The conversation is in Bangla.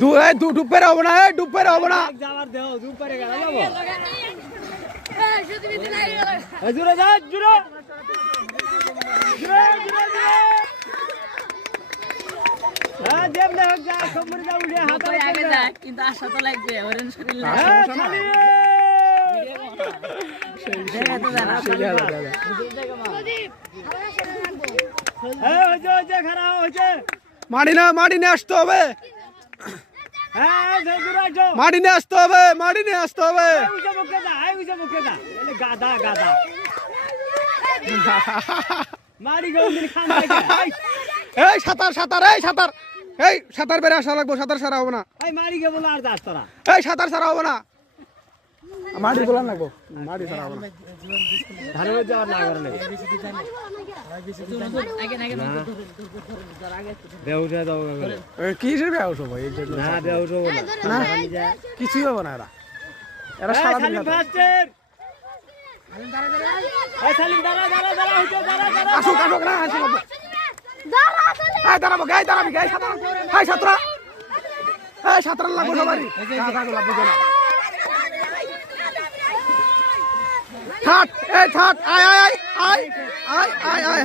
ডুবের হবো না, ডুবের হবো না। কিন্তু আশা তো লাগবে ওরেন শরীর মাটি না, মাটি নিয়ে আসতে হবে, মাটি নিয়ে আসতে হবে, মাটি নিয়ে আসতে হবে। এই সাঁতার, সাঁতার, এই সাঁতার, এই সাঁতার বেড়ে আসা লাগবো, সাঁতার সারা হবে না, এই সাঁতার সারা হবে না, মাটি বলা লাগবো, মাটি সারা হবে না। কিসের বেউস হবো? কিছুই হবো না, এরা এরা সারাদিন আসুক, আসুক না, আসুক, দাঁড়াবো, গায়ে দাঁড়াবি, গায়ে সাঁতার, হাই সাঁতরা, এই সাঁতার লাগবো সবারই, থাট, এই থাট, আয় আয় আয় আয় আয় আয় আয় আয়।